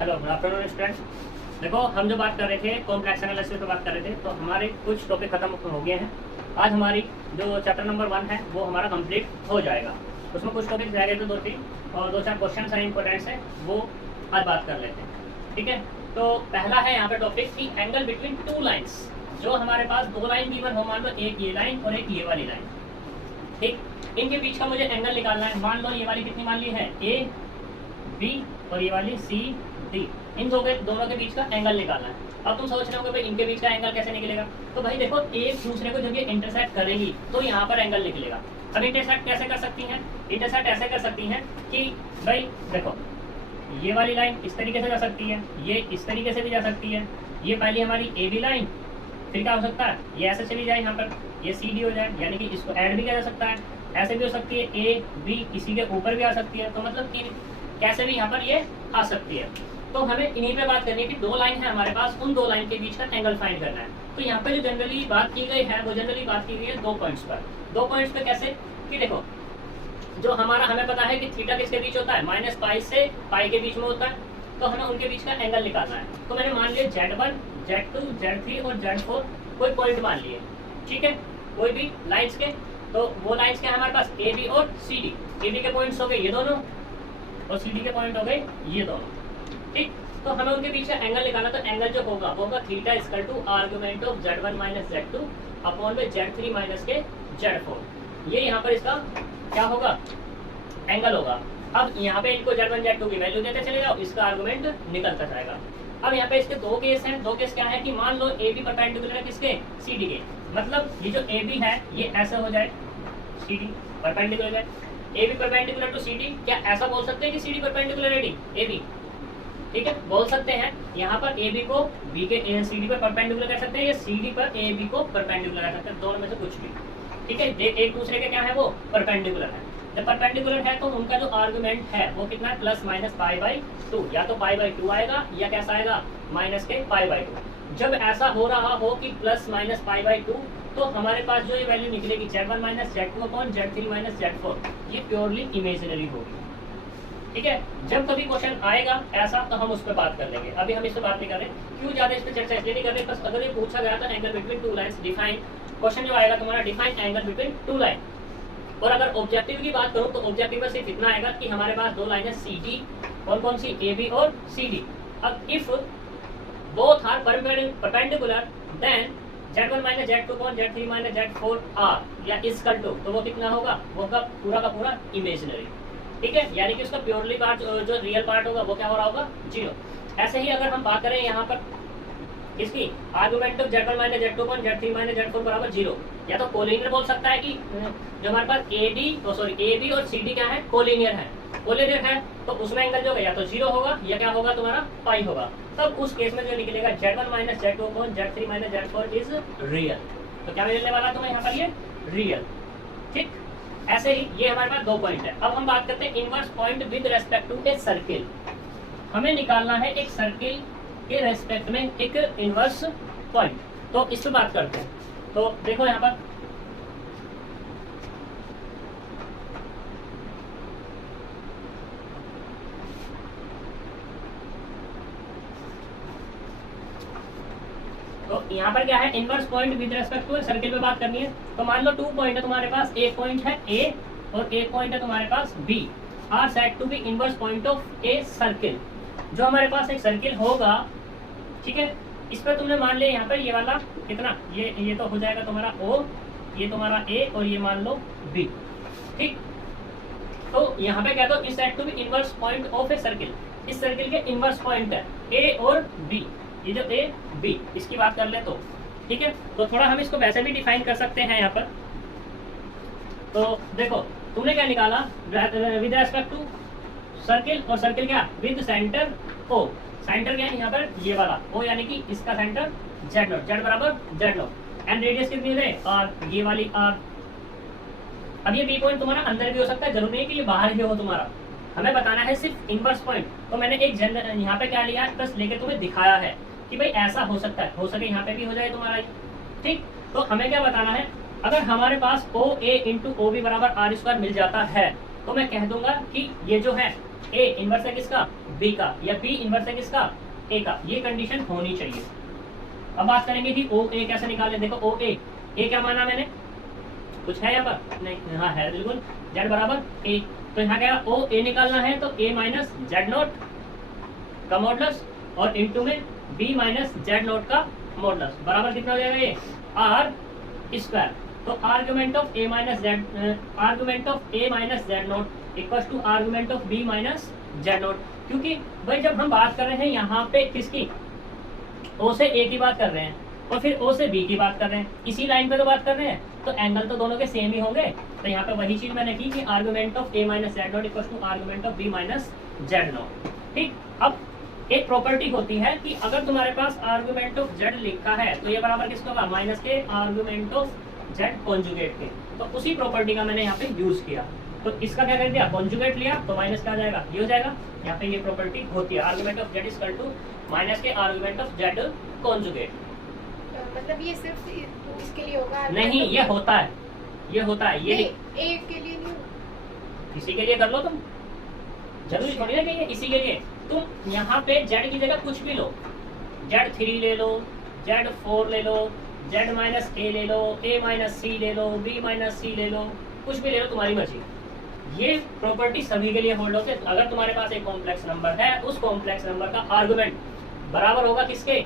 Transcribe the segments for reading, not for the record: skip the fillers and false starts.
Hello good afternoon students. देखो हम जो बात कर रहे थे कॉम्प्लेक्स एनालिसिस पे बात कर रहे थे, तो हमारे कुछ टॉपिक खत्म हो गए हैं। आज हमारी जो चैप्टर नंबर 1 है वो हमारा कंप्लीट हो जाएगा। उसमें कुछ टॉपिक रह गए थे 2-3 और 2-4 क्वेश्चन हैं इंपॉर्टेंट है, वो आज बात कर लेते हैं। ठीक है, तो पहला है यहाँ पे टॉपिक की एंगल बिटवीन टू लाइन्स। जो हमारे पास दो लाइन गिवन हो, मान लो एक ये लाइन और एक ये वाली लाइन, ठीक, इनके बीच का मुझे एंगल निकालना है। मान लो ये वाली कितनी मान ली है, ए बी, और ये वाली सी डी, इन दोनों के बीच का एंगल निकालना है। अब तुम सोच रहे हो कि भाई इनके बीच का एंगल कैसे निकलेगा, तो भाई देखो एक दूसरे को जब ये इंटरसेक्ट करेगी तो यहाँ पर एंगल निकलेगा। अब इंटरसेक्ट कैसे कर सकती हैं, इंटरसेक्ट ऐसे कर सकती हैं कि भाई देखो ये वाली लाइन इस तरीके से जा सकती है, ये इस तरीके से भी जा सकती है। ये पहली हमारी ए बी लाइन, फिर क्या हो सकता है ये ऐसे चली जाए, यहाँ पर ये सी डी हो जाए, यानी कि इसको ऐड भी किया जा सकता है। ऐसे भी हो सकती है ए बी किसी के ऊपर भी आ सकती है, तो मतलब कि कैसे भी यहाँ पर ये आ सकती है। तो हमें इन्हीं पे बात करनी है कि दो लाइन है हमारे पास, उन दो लाइन के बीच का एंगल फाइंड करना है। तो यहाँ पे जो जनरली बात की गई है वो जनरली बात की गई है 2 पॉइंट्स पर। 2 पॉइंट्स पे कैसे कि देखो जो हमारा हमें पता है कि थीटा किसके बीच होता है, -पाई से पाई के बीच में होता है, तो हमें उनके बीच का एंगल निकालना है। तो मैंने मान लिया Z1, Z2, Z3 और Z4 कोई पॉइंट मान लिए, ठीक है, कोई भी लाइन्स के। तो वो लाइन्स के हमारे पास ए बी और सी डी, ए बी के पॉइंट्स हो गए ये दोनों और सी डी के पॉइंट हो गए ये दोनों, ठीक। तो हमें उनके बीच का एंगल निकालना, तो एंगल जो होगा वो होगा theta equal to argument of Z1 minus Z2 upon में Z3 माइनस के Z4। ये यहाँ पर इसका क्या होगा, एंगल होगा। अब यहाँ पे इनको Z1 Z2 की वैल्यू देते चले जाओ, इसका आर्गुमेंट निकलता जाएगा। अब यहाँ पे इसके 2 केस हैं। 2 केस क्या है कि मान लो ए बी परपेंडिकुलर है किसके, सी डी के, मतलब ये जो ए बी है ये ऐसा हो जाए, सी डी परपेंडिकुलर है, A B perpendicular to C D. क्या ऐसा बोल सकते हैं कि सी डी परपेंडिकुलर है ए बी, ठीक है, बोल सकते हैं। यहाँ पर ए बी को बी के सी डी पर परपेंडिकुलर कर सकते हैं, या सी डी पर ए बी को परपेंडिकुलर कर सकते हैं, दोनों में से कुछ भी, ठीक है। एक दूसरे के क्या है वो परपेंडिकुलर है। जब परपेंडिकुलर है तो उनका जो आर्गुमेंट है वो कितना है, +- पाई/2, या तो पाई/2 आएगा या कैसा आएगा -पाई/2। जब ऐसा हो रहा हो कि +- पाई/2, तो हमारे पास जो ये वैल्यू निकलेगी Z1 minus Z2 upon Z3 minus Z4, ये प्योरली इमेजिनरी होगी, ठीक है। जब कभी क्वेश्चन आएगा ऐसा तो हम उस पर बात कर लेंगे, अभी हम इस पर बात नहीं कर रहे। क्यों ज्यादा इस पर चर्चा इसलिए नहीं कर रहे, बस अगर ये पूछा गया था angle between two lines define, question जो आएगा तुम्हारा define angle between two line. और अगर ऑब्जेक्टिव की बात करूं तो ऑब्जेक्टिव में सिर्फ इतना आएगा कि हमारे पास दो लाइनें सी डी, कौन कौन सी, ए बी और सी डी। अब if both are perpendicular then Z1 minus Z2 upon Z3 minus Z4 are या इक्वल टू, तो वो कितना होगा, वो होगा पूरा का पूरा इमेजिनरी, ठीक है। यानी कि उसका प्योरली पार्ट जो रियल पार्ट होगा वो क्या हो रहा होगा, 0। ऐसे ही अगर हम बात करें यहाँ पर इसकी argument of Z1 minus Z2 upon Z3 minus Z4 बराबर 0, या तो कोलिनियर बोल सकता है कि जो हमारे पास ए बी और सी डी क्या है, कोलिनियर है। कोलिनियर है तो उसमें एंगल जो है या तो 0 होगा या क्या होगा तुम्हारा पाई होगा। तब उस केस में जो निकलेगा Z1 minus Z2 upon Z3 minus Z4 is real. तो क्या मिलने वाला तुम्हें यहाँ पर, ये रियल, ठीक। ऐसे ही ये हमारे पास 2 पॉइंट है। अब हम बात करते हैं inverse point with respect to a circle. हमें निकालना है एक सर्किल के रेस्पेक्ट में एक इनवर्स पॉइंट, तो इस पर बात करते हैं। तो देखो यहाँ पर तो यहाँ पर क्या है, inverse point with respect to circle पे बात करनी है। तो मान लो 2 पॉइंट है तुम्हारे पास, एक पॉइंट है ए और एक पॉइंट है तुम्हारे पास B, are said to be inverse point of a circle. जो हमारे पास एक सर्किल होगा, ठीक है, इस पर तुमने मान लिया यहाँ पर ये वाला कितना, ये तो हो जाएगा तुम्हारा O, ये तुम्हारा A और ये मान लो B, ठीक। तो यहाँ पे क्या तो is said to be inverse point of a circle, इस सर्किल के इनवर्स पॉइंट है A और B, ये जो A B इसकी बात कर ले तो, ठीक है। तो थोड़ा हम इसको वैसे भी डिफाइन कर सकते हैं यहाँ पर। तो देखो तुमने क्या निकाला, विद रेस्पेक्ट टू सर्किल, और सर्किल क्या विद सेंटर O। सेंटर क्या है यहाँ पर, ये वाला O, यानी कि इसका सेंटर Z0, Z बराबर Z0, एंड रेडियस कितनी है R, ये वाली R। अब ये B पॉइंट तुम्हारा अंदर भी हो सकता है, जरूरी नहीं कि ये बाहर ही हो तुम्हारा, हमें बताना है सिर्फ इनवर्स पॉइंट। तो मैंने एक जनरल यहाँ पे क्या लिया है, बस लेके तुम्हें दिखाया है कि भाई ऐसा हो सकता है, हो सके यहाँ पे भी हो जाए तुम्हारा, ठीक। तो हमें क्या बताना है, अगर हमारे पास OA इंटू OB बराबर R² मिल जाता है, तो मैं कह दूंगा कि ये जो है ए इनवर्स है किसका, बी का, या बी इनवर्स है किसका, ए का, ये कंडीशन होनी चाहिए। अब बात करेंगे कि ओ ए कैसे निकाले। देखो ओ ए क्या माना मैंने, कुछ है यहाँ पर नहीं, हाँ है बिल्कुल, जेड बराबर ए। तो यहाँ क्या ओ ए निकालना है तो ए माइनस जेड नोट का मॉडुलस और इनटू में बी माइनस जेड नोट का मॉडुलस बराबर कितना हो जाएगा ये आर स्क्वायर। तो argument of A minus Z, argument of A minus Z nought equal to argument of B minus Z nought. क्योंकि भाई जब हम बात कर रहे हैं यहाँ पे किसकी, ओ से ए की बात कर रहे हैं और फिर ओ से बी की बात कर रहे हैं, इसी लाइन पे तो बात कर रहे हैं, तो एंगल तो दोनों के सेम ही होंगे। तो यहाँ पे वही चीज मैंने की कि argument of A minus Z nought equal to argument of B minus Z nought. ठीक, अब एक प्रॉपर्टी होती है कि अगर तुम्हारे पास आर्गुमेंट ऑफ जेड लिखा है तो ये बराबर किसका होगा, माइनस के आर्गुमेंट ऑफ जेड कॉन्जुगेट के। तो उसी प्रॉपर्टी का मैंने यहाँ पे यूज किया, तो इसका क्या कर दिया, कॉन्जुगेट लिया, तो माइनस क्या आ जाएगा, ये हो जाएगा। यहाँ पे ये प्रॉपर्टी होती है, argument of Z is equal to minus के आर्गुमेंट ऑफ जेड कॉन्जुगेट। मतलब ये सिर्फ इसके लिए होगा, नहीं ये होता है, ये होता है, ये ए के लिए नहीं, इसी के लिए कर लो तुम, जरूरी थोड़ी ना कि ये इसी के लिए। तुम यहाँ पे जेड की जगह कुछ भी लो, Z3 ले लो, Z4 ले लो, Z माइनस ए ले लो, A माइनस सी ले लो, B माइनस सी ले लो, कुछ भी ले लो, तुम्हारी मर्जी। ये प्रॉपर्टी सभी के लिए होल्ड होती है। अगर तुम्हारे पास एक कॉम्प्लेक्स नंबर है, उस कॉम्प्लेक्स नंबर का आर्गुमेंट बराबर होगा किसके,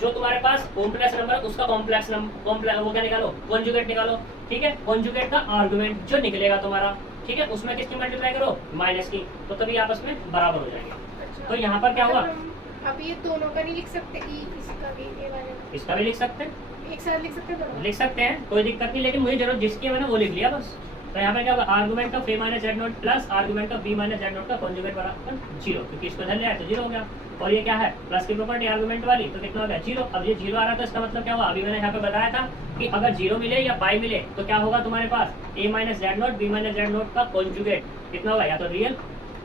जो तुम्हारे पास कॉम्प्लेक्स नंबर उसका कॉम्प्लेक्स नंबर, वो क्या निकालो, कॉन्जुगेट निकालो। ठीक है, कॉन्जुगेट का आर्गुमेंट जो निकलेगा तुम्हारा, ठीक है, उसमें किसकी मल्टीप्लाई करो, माइनस की, तो तभी आपस में बराबर हो जाएंगे। तो यहाँ पर क्या होगा, अब ये दोनों का नहीं लिख सकते कि इसका भी ये वाला, इसका भी लिख सकते हैं, एक साथ लिख सकते हैं दोनों, लिख सकते हैं, कोई दिक्कत नहीं, लेकिन मुझे जरूरत जिसकी है मैंने वो लिख लिया बस। तो यहाँ पे क्या होगा, argument of A minus Z nought plus argument of B minus Z note का कॉन्जुगेट बराबर 0, क्योंकि इसको धर लिया है तो 0 हो गया। और ये क्या है, प्लस की प्रॉपर्टी आर्गुमेंट वाली, तो कितना हो गया 0। अब ये 0 आ रहा था, इसका मतलब क्या हुआ, अभी मैंने यहाँ पे बताया था कि अगर 0 मिले या पाई मिले तो क्या होगा तुम्हारे पास, A minus Z naught B minus Z note का कॉन्जुगेट कितना होगा, या तो रियल,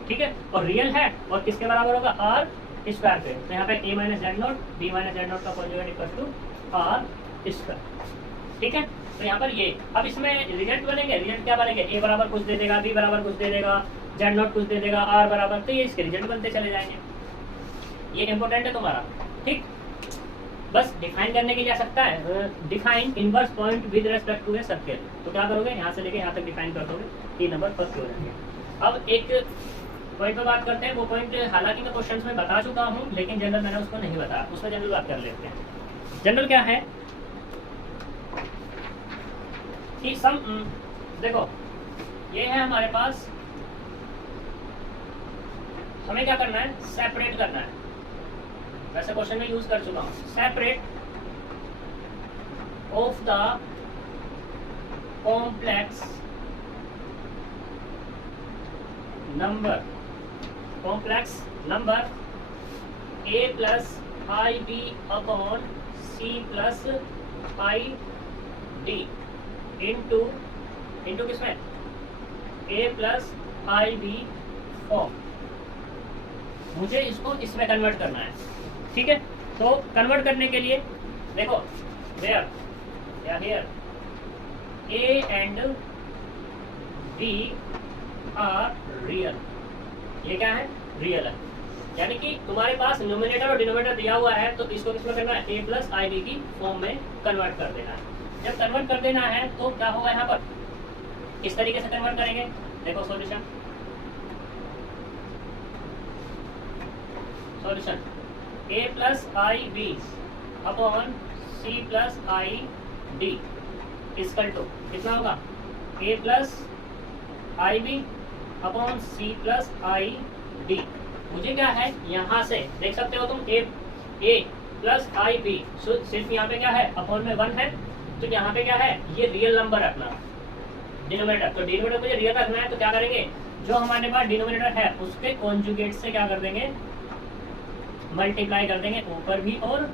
ठीक है, और रियल है और किसके बराबर होगा, आर स्क्वायर पे। तो यहाँ पे A minus Z naught B minus Z note का conjugate equal to R square. ठीक है, तो यहाँ पर ये, अब इसमें रिजल्ट बनेंगे, रिजल्ट क्या बनेंगे, ए बराबर कुछ दे देगा, बी बराबर कुछ दे देगा, जेड नोट कुछ दे देगा, आर बराबर, तो ये इसके रिजल्ट बनते चले जाएंगे। ये इंपॉर्टेंट है तुम्हारा। ठीक, बस डिफाइन करने के लिए आ सकता है, define inverse point with respect to a circle. तो क्या करोगे, यहाँ से लेके यहाँ तक डिफाइन कर दोगे, 3 नंबर फर्स्ट हो जाएंगे। अब एक पॉइंट पर बात करते हैं, वो पॉइंट हालांकि मैं क्वेश्चंस में बता चुका हूँ, लेकिन जनरल मैंने उसको नहीं बताया, उसमें जनरल बात कर लेते हैं। जनरल क्या है कि सम, देखो ये है हमारे पास, हमें क्या करना है, सेपरेट करना है। वैसे क्वेश्चन में यूज कर चुका हूं, separate of the complex number, complex number a plus I B upon C plus I D into किसमें, a plus I B form. मुझे इसको इसमें कन्वर्ट करना है, ठीक है। तो कन्वर्ट करने के लिए देखो, देयर या here A and B are real, ये क्या है, रियल है। यानी कि तुम्हारे पास न्यूमरेटर और डिनोमिनेटर दिया हुआ है, तो इसको किसमें करना है, ए प्लस आई बी की फॉर्म में कन्वर्ट कर देना है। जब कन्वर्ट कर देना है तो क्या होगा, यहाँ पर किस तरीके से कन्वर्ट करेंगे, देखो solution, solution a plus I B upon C plus I D equal to कितना होगा, a plus I B upon C plus I D. मुझे क्या है, यहाँ से देख सकते हो तुम, a प्लस आई बी, सिर्फ यहाँ पे क्या है, अपॉन में 1 है, तो यहाँ पे क्या है, ये रियल नंबर रखना डिनोमिनेटर। तो डिनोमिनेटर मुझे रियल रखना है, तो क्या करेंगे, जो हमारे पास डिनोमिनेटर है उसके कॉन्जुगेट से क्या कर देंगे, मल्टीप्लाई कर देंगे, ऊपर भी और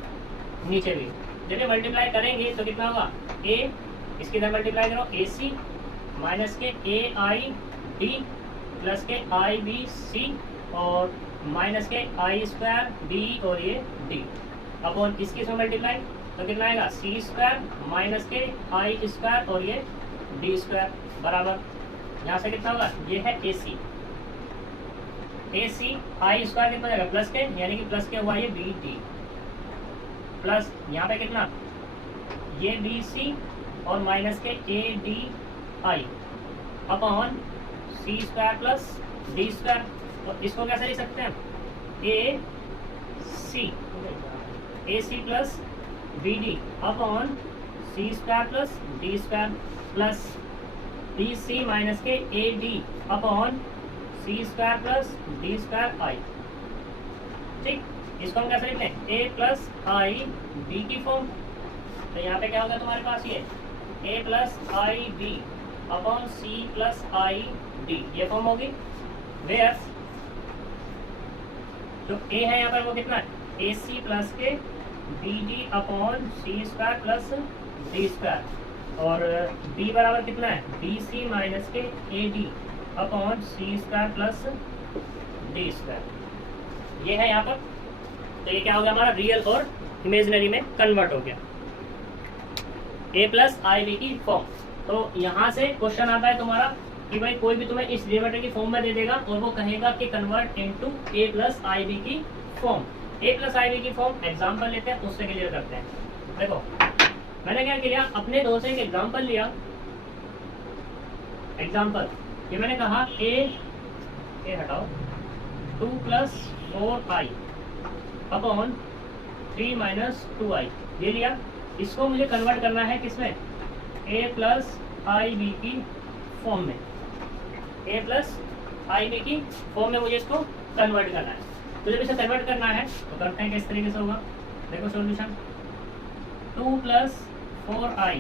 नीचे भी। जब ये मल्टीप्लाई करेंगे तो कितना होगा, a, इसके इधर मल्टीप्लाई करो, ए सी माइनस के ए आई डी प्लस के आई बी सी और माइनस के आई स्क्वायर बी और ये डी अपॉन इसकी इसमें मल्टीप्लाई, तो कितना आएगा, सी स्क्वायर माइनस के आई स्क्वायर और ये डी स्क्वायर बराबर, यहाँ से कितना होगा, ये है A C, A C I square कितना हो जाएगा प्लस के, यानी कि प्लस के हुआ ये बी डी, प्लस यहाँ पे कितना ये बी सी और माइनस के A D I upon C square plus D square. तो इसको कैसे लिख सकते हैं, A C plus B D upon C square plus D square plus B C minus के A D upon C square plus D square I. ठीक, इसको हम कैसे लिख लें, ए प्लस आई बी की फॉर्म। तो यहाँ पे क्या होगा तुम्हारे पास ये A plus I B upon C plus I D, ये फॉर्म होगी। वेयर जो ए है यहाँ पर वो कितना है, ए सी प्लस के B D upon C square plus D square, और बी बराबर कितना है, बी सी माइनस के A D upon C square plus D square, ये है यहाँ पर। तो ये क्या हो गया हमारा, रियल और इमेजिनरी में कन्वर्ट हो गया, ए प्लस आई बी की फॉर्म। तो यहाँ से क्वेश्चन आता है तुम्हारा कि भाई कोई भी तुम्हें इस डेरिवेटिव की फॉर्म में दे देगा और वो कहेगा कि convert into A plus I B की form. A plus I B की फॉर्म एग्जांपल लेते हैं, उससे क्लियर करते हैं। देखो मैंने क्या किया, अपने दोस्त से एक एग्जांपल लिया। एग्जांपल ये मैंने कहा ए हटाओ 2 plus 4i upon 3 minus 2i, ये लिया। इसको मुझे कन्वर्ट करना है किसमें, ए प्लस आई बी की फॉर्म में। ए प्लस आई बी की फॉर्म में मुझे इसको कन्वर्ट करना है। तो जब इसे कन्वर्ट करना है तो करते हैं किस तरीके से होगा, देखो solution 2 plus 4i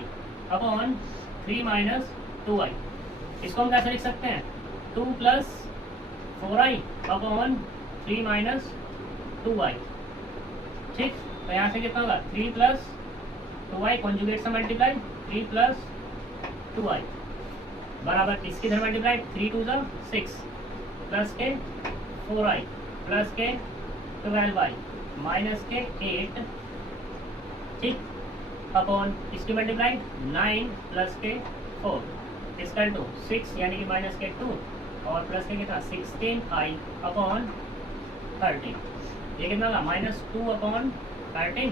upon 3 minus 2i। इसको हम कैसे लिख सकते हैं, 2 plus 4i upon 3 minus 2i। ठीक, तो यहाँ से कितना होगा, 3 प्लस 2i कॉन्जुगेट से मल्टीप्लाई 3 प्लस 2i बराबर इसकी इधर मल्टीप्लाई 3 2 6 प्लस के 4i प्लस के 12i माइनस के 8, ठीक, अपॉन इसकी मल्टीप्लाई 9 प्लस के 4 इसका 2 6 यानी कि माइनस के 2 और प्लस के कितना 16i अपॉन 13। ये कितना होगा, माइनस 2 अपॉन 13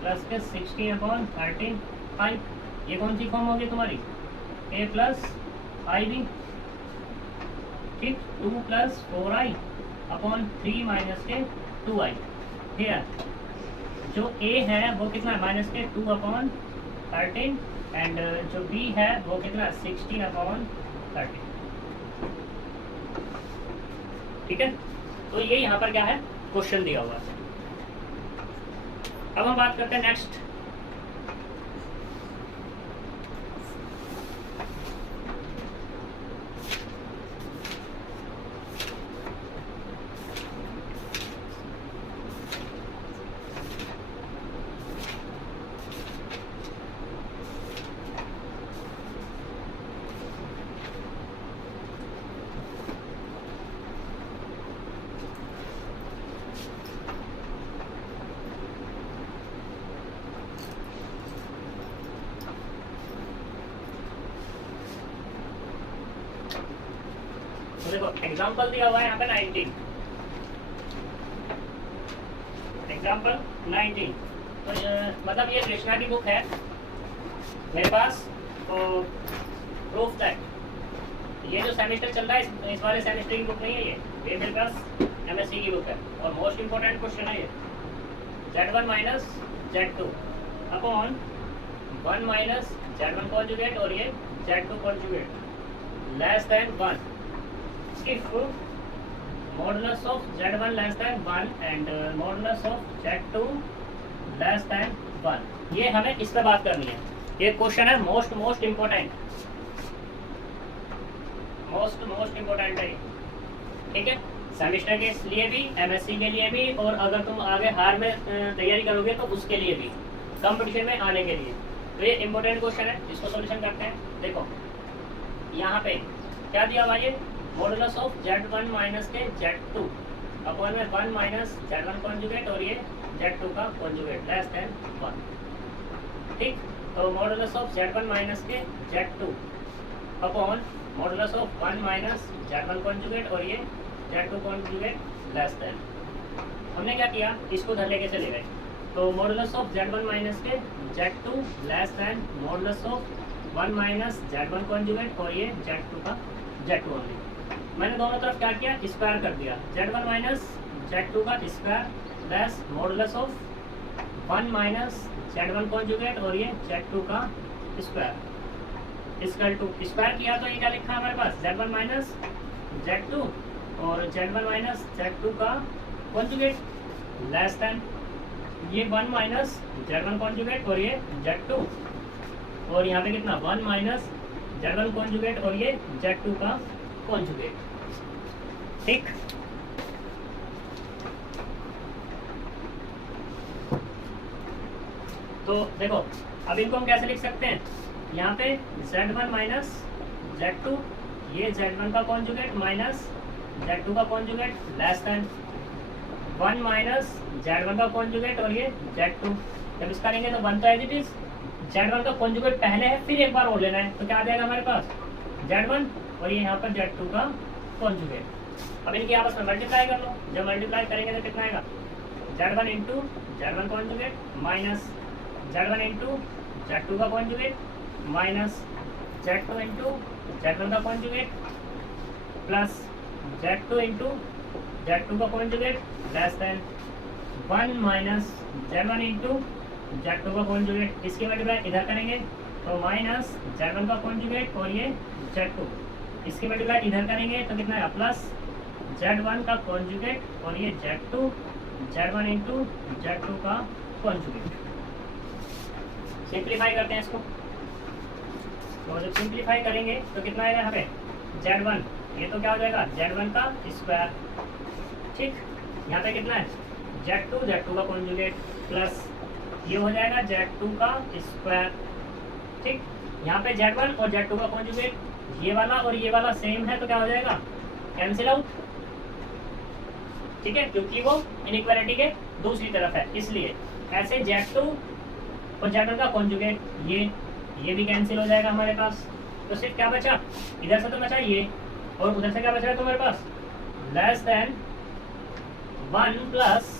प्लस के 16 अपॉन 13i। ये कौन सी फॉर्म होगी तुम्हारी, ए प्लस आई बी। ठीक, 2 प्लस 4i अपॉन 3 माइनस के 2i। हियर जो ए है वो कितना है, माइनस के 2 अपॉन 13 एंड जो बी है वो कितना 16 अपॉन 13। ठीक है, तो ये यहाँ पर क्या है, क्वेश्चन दिया हुआ है। अब हम बात करते हैं नेक्स्ट। तो देखो एग्जाम्पल दिया हुआ है यहाँ पे 19, एग्जाम्पल 19। तो मतलब ये कृष्णा की बुक है मेरे पास। तो प्रूफ दैट ये जो सेमेस्टर चल रहा है इस वाले सेमेस्टर की बुक नहीं है, ये मेरे पास एमएससी की बुक है और मोस्ट इंपोर्टेंट क्वेश्चन है ये, Z1 minus Z2 upon 1 minus Z1 conjugate और ये Z2 conjugate less than 1 if modulus of Z1 less than 1 and modulus of Z2 less than 1। ये हमें इस पर बात करनी है। ये क्वेश्चन है मोस्ट इम्पोर्टेंट है, ठीक है, सेमेस्टर के लिए भी, एमएससी के लिए भी, और अगर तुम आगे हार में तैयारी करोगे तो उसके लिए भी, कंपटीशन में आने के लिए। तो ये इम्पोर्टेंट क्वेश्चन है, इसको सॉल्यूशन करते हैं। देखो यहाँ पे क्या दिया हुआ, ये मॉडुलस ऑफ Z1 माइनस के Z2 अपॉन में 1 माइनस Z1 कॉन्जुगेट और ये Z2 का कॉन्जुगेट लेस देन 1। ठीक, तो मॉडुलस ऑफ Z1 माइनस के Z2 upon modulus of 1 minus Z1 conjugate और ये Z2 कॉन्जुगेट लेस देन। हमने क्या किया, इसको उधर लेके चले गए, तो मॉडुलस ऑफ Z1 माइनस के Z2 less than modulus of 1 minus Z1 conjugate और ये Z2 का Z2 ओनली। मैंने दोनों तरफ क्या किया, स्क्वायर कर दिया, Z1 माइनस Z2 का square less modulus of 1 minus Z1 conjugate और ये Z2 का स्क्वायर इक्वल टू स्क्वायर किया तो ये क्या लिखा हमारे पास, Z1 माइनस Z2 और Z1 माइनस Z2 का कॉन्जुगेट लेस देन ये 1 माइनस Z1 कॉन्जुगेट और ये Z2 और यहाँ पे कितना 1 माइनस Z1 कॉन्जुगेट और ये Z2 का कॉन्जुगेट। ठीक, तो देखो अब इनको हम कैसे लिख सकते हैं, यहाँ पे Z1 माइनस Z2 ये Z1 का कॉन्जुगेट माइनस Z2 का conjugate less than 1 minus Z1 का कॉन्जुगेट और ये Z2। जब इसका लेंगे तो 1 तो एज इट इज, Z1 का कॉन्जुगेट पहले है, फिर एक बार और लेना है, तो क्या आ जाएगा हमारे पास Z1 और ये यहाँ पर Z2 का कॉन्जुगेट। अब इनकी आपस में मल्टीप्लाई कर लो, जब मल्टीप्लाई करेंगे तो कितना आएगा, Z1 into Z1 conjugate minus Z1 into Z2 का conjugate minus Z2 into Z1 का conjugate plus Z2 into Z2 का conjugate less than 1 minus Z1 into Z2 का कॉन्जुगेट। इसकी मल्टीप्लाई इधर करेंगे तो माइनस Z1 का कॉन्जुगेट और ये Z2, इसकी मल्टीप्लाई इधर करेंगे तो कितना है प्लस Z1 का कॉन्जुगेट और ये Z2 Z1 इंटू Z2 का कॉन्जुगेट। सिंप्लीफाई करते हैं इसको, तो जब सिंप्लीफाई करेंगे तो कितना आएगा यहाँ पे Z1, ये तो क्या हो जाएगा Z1 का स्क्वायर। ठीक, यहाँ पे कितना है Z2 का कॉन्जुगेट प्लस ये हो जाएगा Z2 का स्क्वायर। ठीक, यहाँ पे Z1 और Z2 का कॉन्जुगेट, ये वाला और ये वाला सेम है तो क्या हो जाएगा कैंसिल आउट। ठीक है, क्योंकि वो इनइक्वालिटी के दूसरी तरफ है, इसलिए ऐसे Z2 और Z1 का कॉन्जुगेट ये भी कैंसिल हो जाएगा हमारे पास। तो सिर्फ क्या बचा, इधर से तो बचा ये और उधर से क्या बचा है तुम्हारे पास लेस देन 1 प्लस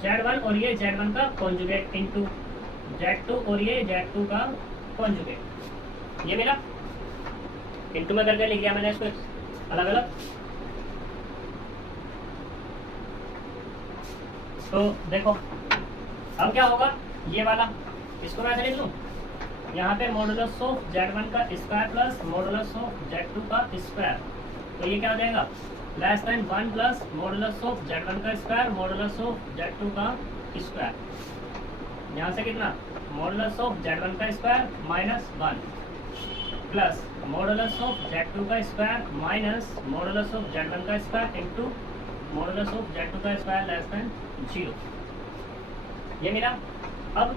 Z1 और ये Z1 का कॉन्जुगेट इंटू Z2 और ये Z2 का कॉन्जुगेट। ये मिला, इंटू में करके लिख दिया मैंने इसको अलग अलग। तो देखो अब क्या होगा, ये वाला इसको मैं ऐसे लिख लूँ, यहाँ पे मॉडुलस ऑफ Z1 का square plus modulus of Z2 का स्क्वायर, तो ये क्या हो जाएगा less than 1 plus modulus of Z1 का स्क्वायर मॉडुलस ऑफ Z2 का स्क्वायर। यहाँ से कितना मॉडुलस ऑफ Z1 का square minus 1 plus modulus of Z2 का square minus modulus of Z1 का square into modulus of Z2 का स्क्वायर लेस देन 0। ये मिला। अब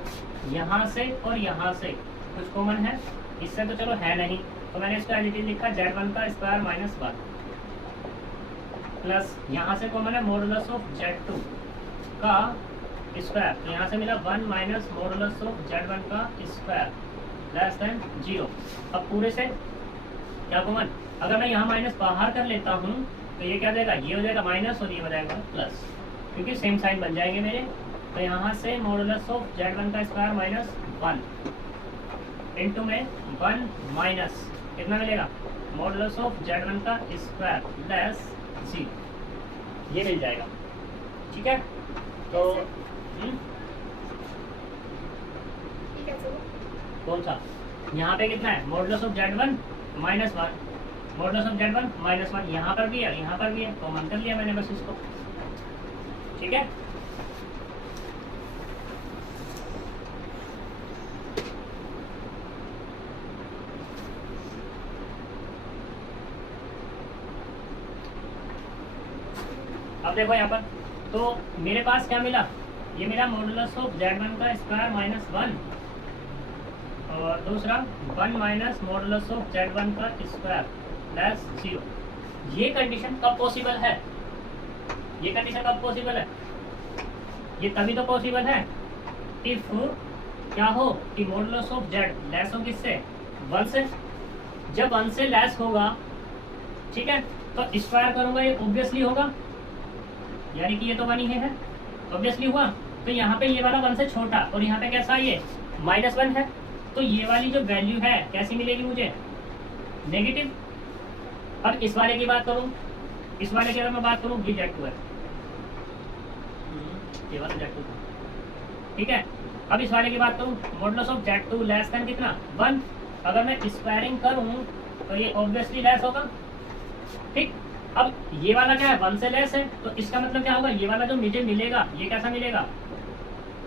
यहाँ से और यहाँ से कुछ कॉमन है, इससे तो चलो है नहीं, तो मैंने इसको एज इट इज लिखा Z1 का स्क्वायर माइनस 1 प्लस यहाँ से कॉमन है मॉडुलस ऑफ Z2 का स्क्वायर, तो यहाँ से मिला 1 माइनस मॉडुलस ऑफ Z1 का स्क्वायर लेस देन 0। अब पूरे से क्या कॉमन, अगर मैं यहाँ माइनस बाहर कर लेता हूँ तो ये क्या देगा, ये हो जाएगा माइनस और ये हो जाएगा प्लस, क्योंकि सेम साइन बन जाएंगे मेरे। तो यहाँ से मॉडुलस ऑफ Z1 का स्क्वायर माइनस 1 इंटू में 1 माइनस कितना मिलेगा मॉडुलस ऑफ Z1 का स्क्वायर लेस 0, ये मिल जाएगा। ठीक है, तो कौन सा, यहाँ पे कितना है modulus of Z1 minus 1, modulus of Z1 minus 1, यहाँ पर भी है यहाँ पर भी है, कॉमन कर लिया मैंने बस इसको। ठीक है, अब देखो यहाँ पर, तो मेरे पास क्या मिला, ये मिला मॉडुलस ऑफ Z1 का स्क्वायर माइनस 1 और दूसरा 1 माइनस मॉडुलस ऑफ Z1 का स्क्वायर लेस 0। ये कंडीशन कब पॉसिबल है, ये कंडीशन कब पॉसिबल है, ये तभी तो पॉसिबल है इफ क्या हो कि मॉडुलस ऑफ Z लेस हो किससे 1 से। जब 1 से लेस होगा ठीक है, तो स्क्वायर करूंगा ये ऑब्वियसली होगा, यानी कि ये तो 1 ही है, ऑब्वियसली हुआ। तो यहाँ पे ये वाला 1 से छोटा और यहाँ पे कैसा ये -1 है, तो ये वाली जो वैल्यू है कैसी मिलेगी मुझे, नेगेटिव। अब इस वाले की बात करूँ, इस वाले की अगर मैं बात करूँ ये Z2 है, ये वाला Z2 था, ठीक है। अब इस वाले की बात करूँ, modulus of Z2 less than कितना 1, अगर मैं स्क्वायरिंग करूँ तो ये ऑब्वियसली लेस होगा, ठीक। अब ये वाला क्या है 1 से लेस है, तो इसका मतलब क्या होगा, ये वाला जो मुझे मिलेगा ये कैसा मिलेगा,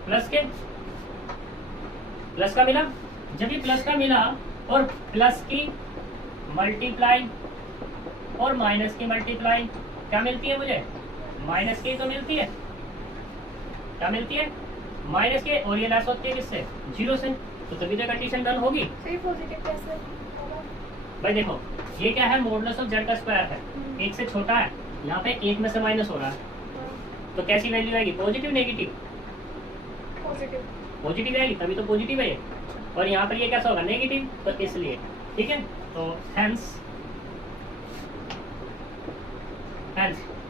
प्लस के, प्लस का मिला। जब ये प्लस का मिला और प्लस की मल्टीप्लाई और माइनस की मल्टीप्लाई क्या मिलती है मुझे, माइनस की तो मिलती है, क्या मिलती है, माइनस के, और ये लेस होती है किससे, 0 से, तो तभी तो कंडीशन डन होगी। सही पॉजिटिव कैसे होगा? भाई देखो ये क्या है, मॉडुलस ऑफ Z का स्क्वायर है, 1 से छोटा है, यहाँ पे 1 में से माइनस हो रहा है, तो कैसी वैल्यू आएगी, पॉजिटिव नेगेटिव, पॉजिटिव, पॉजिटिव आएगी, तभी तो पॉजिटिव है ये। और यहाँ पर ये कैसा होगा, नेगेटिव, तो इसलिए, ठीक है। तो hence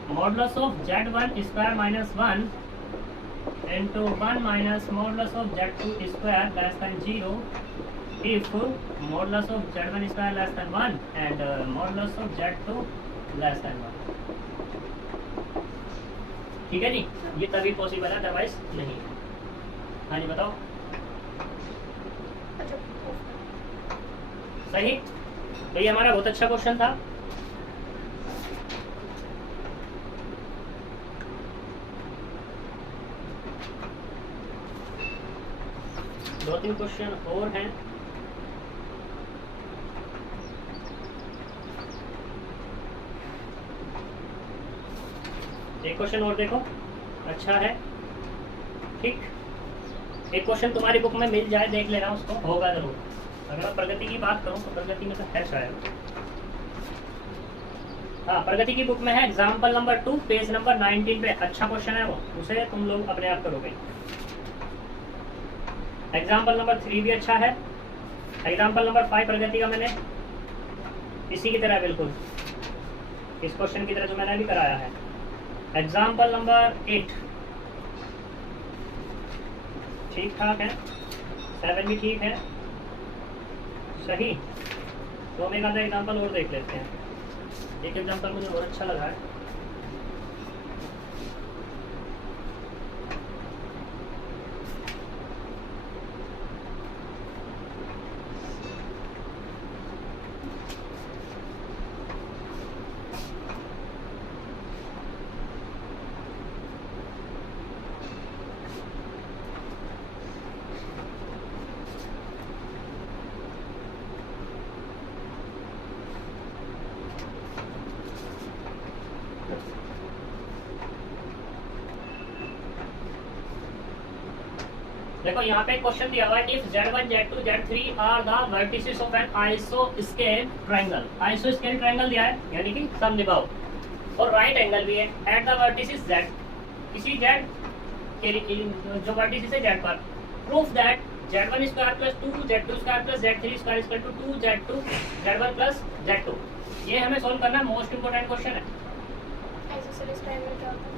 modulus of Z1 square minus 1 into 1 minus modulus of Z2 square less than 0 if modulus of Z1 square less than 1 and modulus of Z2 less than 1। ठीक है जी, ये तभी पॉसिबल है, अदरवाइज नहीं। हाँ जी बताओ, अच्छा सही। तो ये हमारा बहुत अच्छा क्वेश्चन था। दो तीन क्वेश्चन और हैं, एक क्वेश्चन और देखो, अच्छा है, ठीक। एक क्वेश्चन तुम्हारी बुक में मिल जाए, देख लेना, उसको होगा जरूर। अगर मैं प्रगति की बात करूं तो प्रगति में तो है शायद, हाँ प्रगति की बुक में है, एग्जाम्पल नंबर 2 पेज नंबर 19 पे अच्छा क्वेश्चन है वो, उसे तुम लोग अपने आप करोगे। एग्जाम्पल नंबर 3 भी अच्छा है, एग्जाम्पल नंबर 5 प्रगति का मैंने इसी की तरह बिल्कुल इस क्वेश्चन की तरह जो मैंने अभी कराया है। एग्जाम्पल नंबर 8 ठीक ठाक है, 7 भी ठीक है, सही। तो हम एक आधा एग्जाम्पल और देख लेते हैं। एक एग्जाम्पल मुझे और अच्छा लगा है, देखो यहाँ पे क्वेश्चन दिया हुआ है, if Z1, Z2, Z3 are the vertices of an आइसोस्केल ट्रायंगल। आइसोस्केल ट्रायंगल दिया है, यानी कि समद्विबाहु, और राइट एंगल भी है एट द वर्टिसेस Z, किसी Z के जो वर्टिसेस है Z पर। Proof that Z1 square plus 2 Z2 square plus Z3 square equal to 2 Z2 Z1 plus Z2। ये हमें सोल्व करना है, मोस्ट इंपोर्टेंट क्वेश्चन है। आइसोसेलेस ट्रायंगल क्या होता है?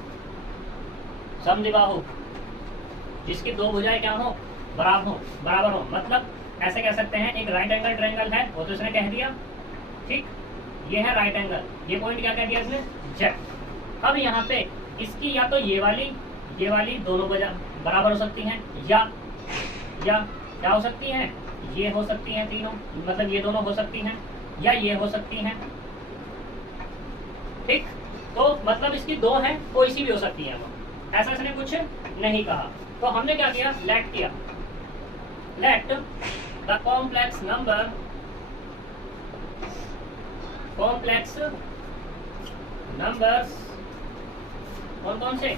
समद्विबाहु जिसकी दो भुजाएं क्या हो, बराबर हो, मतलब ऐसे कह सकते हैं एक राइट एंगल ट्रायंगल है, वो तो इसने कह दिया, ठीक। ये है राइट एंगल, ये पॉइंट क्या कह दिया इसने, Z। अब यहाँ पे इसकी या तो ये वाली दोनों भुजा बराबर हो सकती हैं, या क्या हो सकती हैं, ये हो सकती हैं तीनों, मतलब ये दोनों हो सकती हैं, या ये हो सकती हैं, ठीक। तो मतलब इसकी दो हैं, कोई सी भी हो सकती है, ऐसा इसने कुछ नहीं कहा। तो हमने क्या किया, लेट किया, let the complex number, complex numbers कौन कौन से,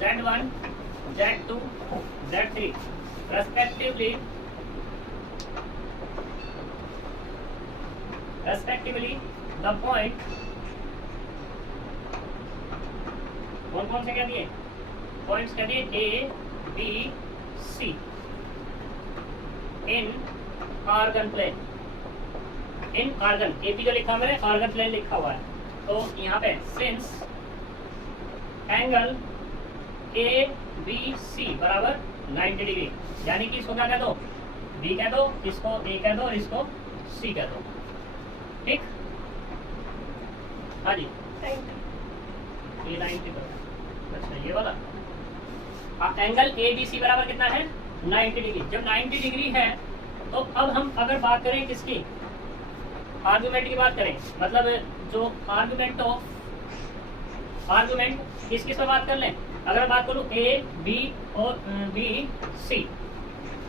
Z1, Z2, Z3 respectively the point, कौन से क्या दिए, पॉइंट्स क्या दिए, A, B, C in Argand plane, in Argand, AP जो लिखा है मैंने आर्गन प्लेन लिखा हुआ है, तो यहाँ पे since angle A B C बराबर 90 डिग्री, यानी कि इसको क्या कह दो, बी कह दो, इसको ए कह दो और इसको सी कह दो। ठीक, हाँ जी, ये 90 पर, अच्छा ये वाला एंगल ए बी सी बराबर कितना है 90 डिग्री। जब 90 डिग्री है तो अब हम अगर बात करें किसकी, आर्गुमेंट की बात करें, मतलब जो आर्गुमेंट किस पर बात कर लें, अगर बात करूं ए बी और बी सी,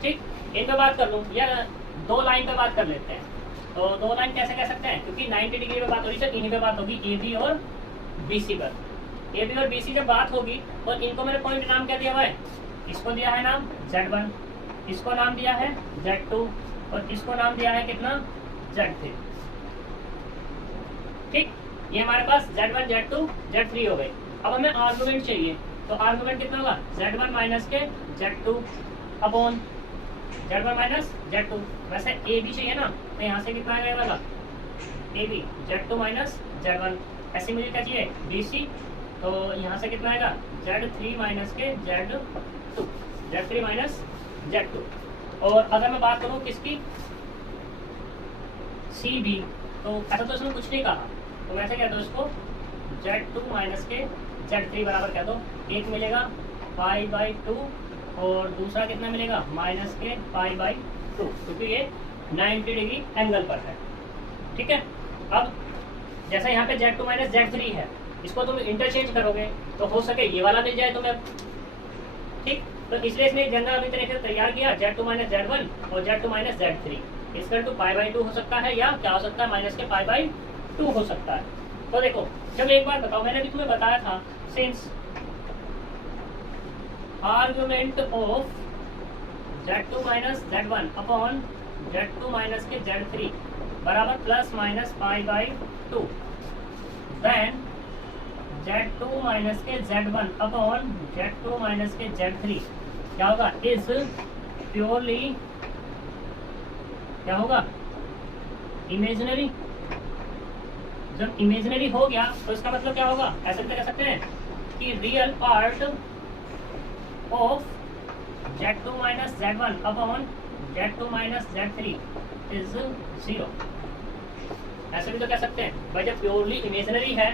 ठीक, इन पर बात कर लूं या दो लाइन पे बात कर लेते हैं। तो दो लाइन कैसे कह सकते हैं, क्योंकि 90 डिग्री पे बात हो रही है, इन्हीं पे बात होगी ए बी और बी सी पर। ए बी और बी सी जब बात होगी और इनको मैंने पॉइंट नाम क्या दिया हुआ है, इसको दिया है नाम Z1, इसको नाम दिया है Z2 और इसको नाम दिया है कितना Z3। ठीक, ये हमारे पास Z1 Z2 Z3 हो गए। अब हमें आर्गुमेंट चाहिए, तो आर्गुमेंट कितना होगा Z1 माइनस के Z2 upon Z1 minus Z2। वैसे ए बी चाहिए ना, तो यहाँ से कितना आएगा A B Z2 minus Z1। ऐसे मुझे क्या चाहिए बी सी, तो यहाँ से कितना आएगा Z3 माइनस के Z2, Z3 माइनस Z2। और अगर मैं बात करूँ किसकी सी बी, तो ऐसा तो इसमें कुछ नहीं कहा, तो वैसे कह दो इसको Z2 माइनस के Z3 बराबर कह दो। एक मिलेगा पाई बाई 2 और दूसरा कितना मिलेगा माइनस के पाई बाई 2, क्योंकि ये 90 डिग्री एंगल पर है। ठीक है, अब जैसा यहाँ पे Z2 माइनस Z3 है, इसको तुम इंटरचेंज करोगे तो हो सके ये वाला मिल जाए तुम्हें। ठीक, तो इसलिए इसने जनरल अभी तरीके से तैयार किया Z2 माइनस Z1 और Z2 माइनस Z3 इसका टू पाई बाई 2 हो सकता है, या क्या हो सकता है माइनस के पाई बाई 2 हो सकता है। तो देखो, जब एक बार बताओ, मैंने भी तुम्हें बताया था since argument of Z2 minus Z1 upon Z2 minus के Z3 बराबर plus minus pi by 2, then Z2 minus के Z1 अपॉन Z2 माइनस के Z3 क्या होगा, इज प्योरली क्या होगा इमेजिनरी। जब इमेजिनरी हो गया तो इसका मतलब क्या होगा, ऐसे भी कह सकते हैं कि real part of Z2 minus Z1 upon Z2 minus Z3 is 0। ऐसे भी तो कह सकते हैं भाई, जब प्योरली इमेजिनरी है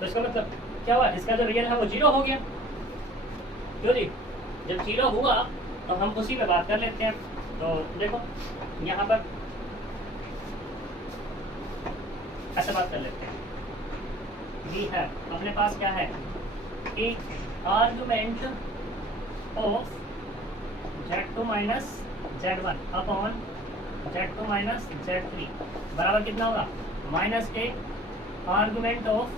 तो इसका मतलब क्या हुआ, इसका जो रियल है वो 0 हो गया। क्यों जी, जब 0 हुआ तो हम उसी पे बात कर लेते हैं। तो देखो यहाँ पर ऐसे बात कर लेते हैं, वी है अपने पास क्या है कि argument of Z2 minus Z1 upon Z2 minus Z3 बराबर कितना होगा माइनस के argument of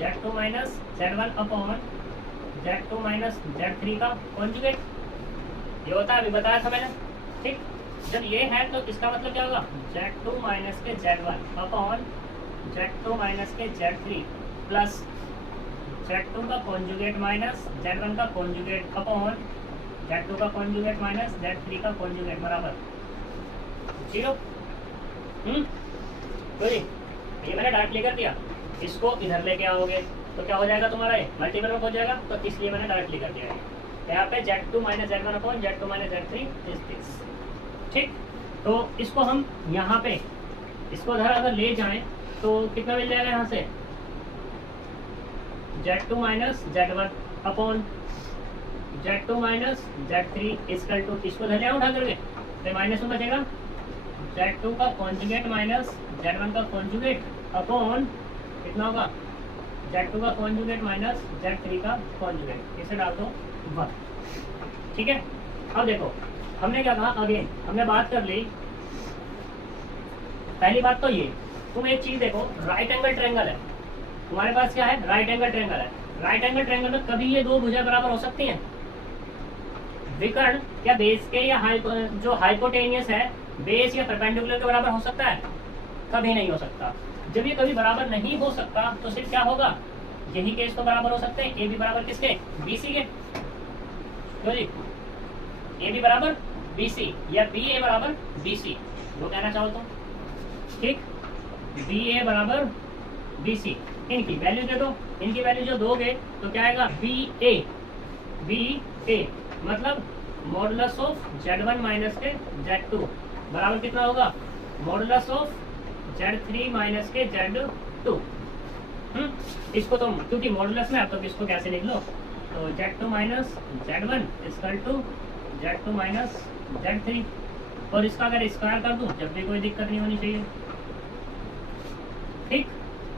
Z2 minus Z1 upon Z2 minus Z3 का कॉन्जुगेट। ये होता है, अभी बताया था मैंने। ठीक, जब ये है तो इसका मतलब क्या होगा Z2 माइनस के Z1 अपॉन Z2 माइनस के Z3 प्लस Z2 का कॉन्जुगेट माइनस Z1 का कॉन्जुगेट अपॉन Z2 का कॉन्जुगेट माइनस Z3 का कॉन्जुगेट बराबर 0। तो ये मैंने डायरेक्ट लेकर दिया, इसको इधर लेके आओगे तो क्या हो जाएगा तुम्हारा, ये मल्टीपल में हो जाएगा, तो इसलिए मैंने डायरेक्ट लेकर दिया है। यहाँ पे Z2 minus Z1 upon Z2 minus Z3 is this. ठीक, तो इसको हम यहाँ पे इसको इधर अगर ले जाएं तो कितना मिल जाएगा, यहाँ से Z2 minus Z1 upon Z2 minus Z3 equal to, इसको धर उठा करके तो माइनस में बचेगा Z2 का कॉन्जुगेट माइनस Z1 का कॉन्जुगेट अपॉन कितना होगा Z2 का कॉन्जुगेट माइनस Z3 का कॉन्जुगेट, इसे डाल दो 1। ठीक है, अब देखो हमने क्या कहा, अगेन हमने बात कर ली। पहली बात तो ये, तुम एक चीज देखो, राइट एंगल ट्रायंगल है तुम्हारे पास, क्या है राइट एंगल ट्रायंगल है। राइट एंगल ट्रायंगल में कभी ये दो भुजाएं बराबर हो सकती हैं, विकर्ण या बेस के या जो हाइपोटेनियस है बेस या परपेंडिकुलर के बराबर हो सकता है, कभी नहीं हो सकता। जब ये कभी बराबर नहीं हो सकता तो सिर्फ क्या होगा, यही केस तो बराबर हो सकते हैं, ए बी बराबर किसके बी सी के। तो जी ए बी बराबर BC या BA बराबर BC, वो कहना चाहो तो, ठीक। BA बराबर BC, इनकी वैल्यू दे दो, इनकी वैल्यू जो दोगे तो क्या आएगा, BA मतलब मॉडुलस ऑफ Z1 माइनस के Z2 बराबर कितना होगा, मॉडुलस ऑफ Z3 माइनस के Z2। इसको तो क्योंकि मॉडुलस में आप तो इसको कैसे लिख लो, तो Z2 minus Z1 equal to Z2 minus Z3, और इसका अगर स्क्वायर कर दूं जब भी कोई दिक्कत नहीं होनी चाहिए, ठीक।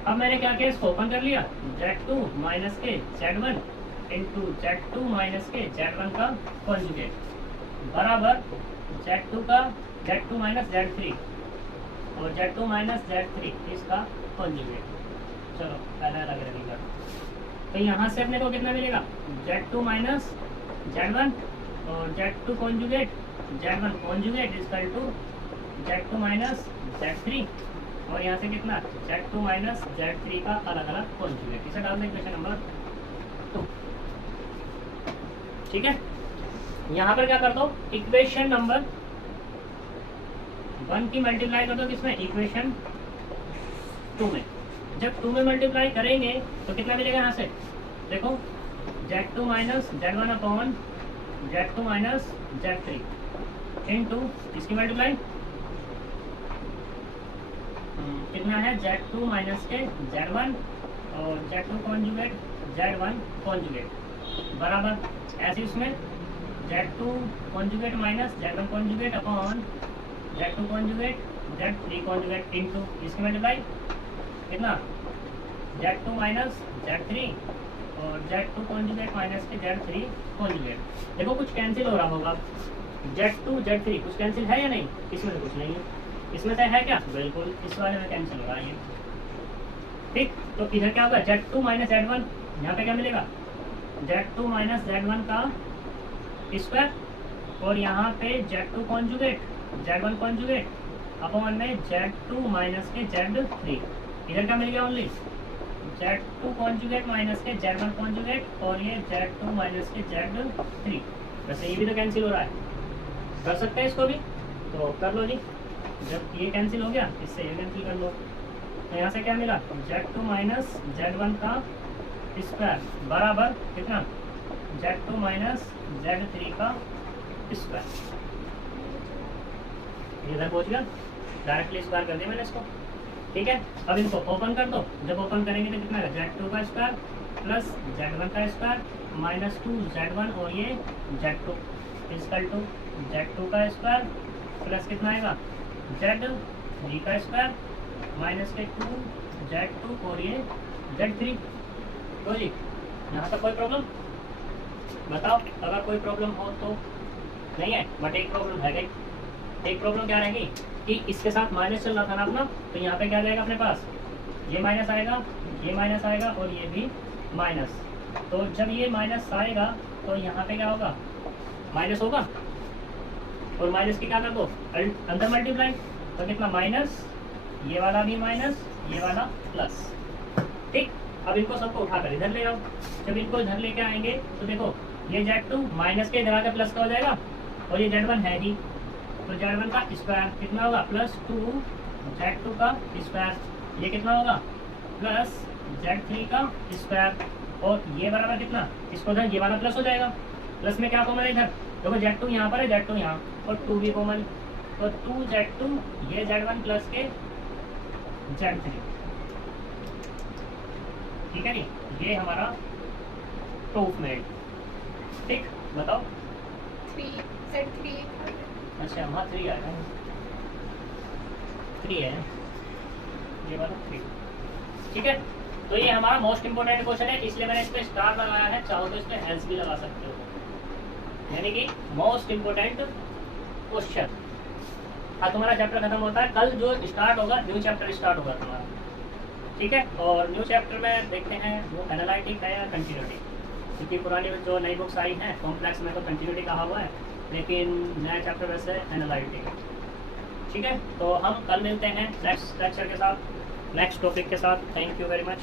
अब मैंने क्या किया, इसको ओपन कर लिया, Z2 माइनस के Z1 इंटू Z2 माइनस के Z1 का कॉन्जुगेट बराबर Z2 माइनस Z3 और Z2 माइनस Z3 इसका कॉन्जुगेट। चलो पहला अलग लगेगा, तो यहाँ से अपने को कितना मिलेगा, Z2 माइनस Z1 और Z2 conjugate Z1 conjugate equal to Z2 minus Z3, और यहाँ से कितना, Z2 माइनस Z3 का अलग अलग कॉन्जुगेट। इसे डाल दें क्वेश्चन नंबर 2, ठीक है। यहाँ पर क्या कर दो, इक्वेशन नंबर 1 की मल्टीप्लाई कर दो किसमें, इक्वेशन 2 में। जब 2 में मल्टीप्लाई करेंगे तो कितना मिलेगा, यहाँ से देखो Z2 minus Z1 upon Z2 minus Z3 into इसकी मल्टीप्लाई कितना है, Z2 माइनस के Z1 और Z2 कॉन्जुगेट Z1 कॉन्जुगेट बराबर ऐसे इसमें Z2 conjugate minus Z1 conjugate upon Z2 conjugate Z3 conjugate into इसकी मल्टीप्लाई कितना, Z2 माइनस Z3 और Z2 कॉन्जुगेट माइनस के Z3 कॉन्जुगेट। देखो कुछ कैंसिल हो रहा होगा, Z2 Z3 कुछ कैंसिल है या नहीं, इसमें से कुछ नहीं है, इसमें से है क्या, बिल्कुल इस वाले में कैंसिल हो रहा है ये, ठीक। तो इधर क्या होगा, Z2 माइनस Z1, यहाँ पे क्या मिलेगा, Z2 माइनस Z1 का स्क्वायर, और यहाँ पे Z2 conjugate Z1 conjugate upon में Z2 माइनस के Z3, इधर क्या मिल गया, ओनली Z2 कॉन्जुगेट माइनस के Z1 कॉन्जुगेट और ये Z2 माइनस के Z3। वैसे ये भी तो कैंसिल हो रहा है, कर सकते हैं इसको भी, तो कर लो जी। जब ये कैंसिल हो गया इससे ये कैंसिल कर लो, तो यहाँ से क्या मिला, Z2 माइनस Z1 का स्क्वायर बराबर कितना, Z2 माइनस Z3 का स्क्वायर। इधर पहुँच गया, डायरेक्टली स्क्वायर कर दिया मैंने इसको, ठीक है। अब इनको ओपन कर दो, जब ओपन करेंगे तो कितना है, Z2 का स्क्वायर प्लस Z1 का स्क्वायर माइनस 2 Z1 और ये Z2 इक्वल टू Z2 का स्क्वायर प्लस कितना आएगा, Z3 का स्क्वायर माइनस के 2 Z2 और ये Z3। तो जी यहाँ तक कोई प्रॉब्लम बताओ, अगर कोई प्रॉब्लम हो तो नहीं है, बट एक प्रॉब्लम है गई। एक प्रॉब्लम क्या रहेगी कि इसके साथ माइनस चल रहा था ना अपना, तो यहाँ पे क्या जाएगा अपने पास, ये माइनस आएगा, ये माइनस आएगा और ये भी माइनस। तो जब ये माइनस आएगा तो यहाँ पे क्या होगा, माइनस होगा, और माइनस की क्या कर दो अंदर मल्टीप्लाई, तो कितना माइनस, ये वाला भी माइनस, ये वाला प्लस, ठीक। अब इनको सबको उठाकर इधर ले आओ, जब इनको इधर लेके आएंगे तो देखो ये Z2 माइनस के इधर आकर प्लस का हो जाएगा, और ये Z1 है ही, तो Z1 का स्क्वायर कितना होगा, प्लस 2 Z2 का स्क्वायर, ये कितना होगा, प्लस Z3 का स्क्वायर, और ये बराबर कितना, इसको इधर ये वाला प्लस हो जाएगा, प्लस में क्या कॉमन है इधर, देखो Z2 यहाँ पर है, Z2 यहाँ, और 2 भी कॉमन, तो 2Z2 ये Z1 प्लस के Z3, ठीक है नी, ये हमारा प्रूफ मेड, ठीक। बताओ 3 Z3, अच्छा वहाँ 3 आया है, 3 है ये वाला 3, ठीक है। तो ये हमारा मोस्ट इंपोर्टेंट क्वेश्चन है, इसलिए मैंने इस पर स्टार लगाया है, चाहो तो इस पर एल्स भी लगा सकते हो, यानी कि मोस्ट इंपोर्टेंट क्वेश्चन। हाँ तुम्हारा चैप्टर खत्म होता है, कल जो स्टार्ट होगा न्यू चैप्टर स्टार्ट होगा तुम्हारा, ठीक है। और न्यू चैप्टर में देखते हैं वो एनालिटिक है या कंटिन्यूटी, क्योंकि पुरानी जो नई बुक्स आई हैं कॉम्प्लेक्स में तो कंटिन्यूटी कहा हुआ है, लेकिन नया चैप्टर वैसे एनालिटिक, ठीक है। तो हम कल मिलते हैं नेक्स्ट लेक्चर के साथ, नेक्स्ट टॉपिक के साथ। Thank you very much.